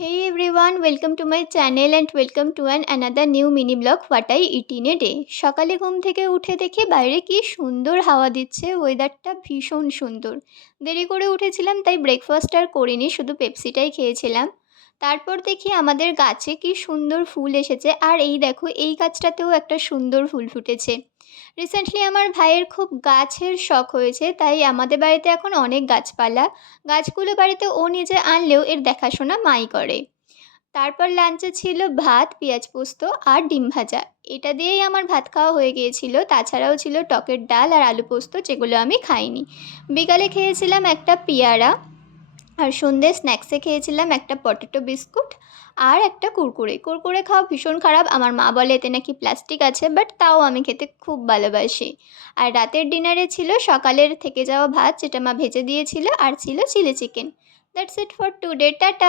Hey everyone, welcome to my channel and welcome to another new mini blog what I eat in a day. সকালে ঘুম থেকে উঠে দেখি বাইরে কি সুন্দর হাওয়া দিচ্ছে, ওয়েদারটা ভীষণ সুন্দর। দেরি করে উঠেছিলাম তাই ব্রেকফাস্ট আর করিনি, শুধু পেপসিটাই খেয়েছিলাম। তারপর দেখি আমাদের গাছে কি সুন্দর ফুল এসেছে, আর এই দেখো এই গাছটাতেও একটা সুন্দর ফুল ফুটেছে। রিসেন্টলি আমার ভাইয়ের খুব গাছের শখ হয়েছে, তাই আমাদের বাড়িতে এখন অনেক গাছপালা। গাছগুলো বাড়িতে ও নিজে আনলেও এর দেখাশোনা মাই করে। তারপর লাঞ্চে ছিল ভাত, পেঁয়াজ পোস্ত আর ডিম ভাজা। এটা দিয়েই আমার ভাত খাওয়া হয়ে গিয়েছিল। তাছাড়াও ছিল টকের ডাল আর আলু পোস্ত, যেগুলো আমি খাইনি। বিকালে খেয়েছিলাম একটা পেয়ারা, আর সন্ধ্যে স্ন্যাক্সে খেয়েছিলাম একটা পটেটো বিস্কুট আর একটা কুরকুরে। কুরকুরে খাওয়া ভীষণ খারাপ, আমার মা বলে এতে নাকি প্লাস্টিক আছে, বাট তাও আমি খেতে খুব ভালোবাসি। আর রাতের ডিনারে ছিল সকালের থেকে যাওয়া ভাত, যেটা মা ভেজে দিয়েছিল, আর ছিল chilli chicken. That's it for today, tata.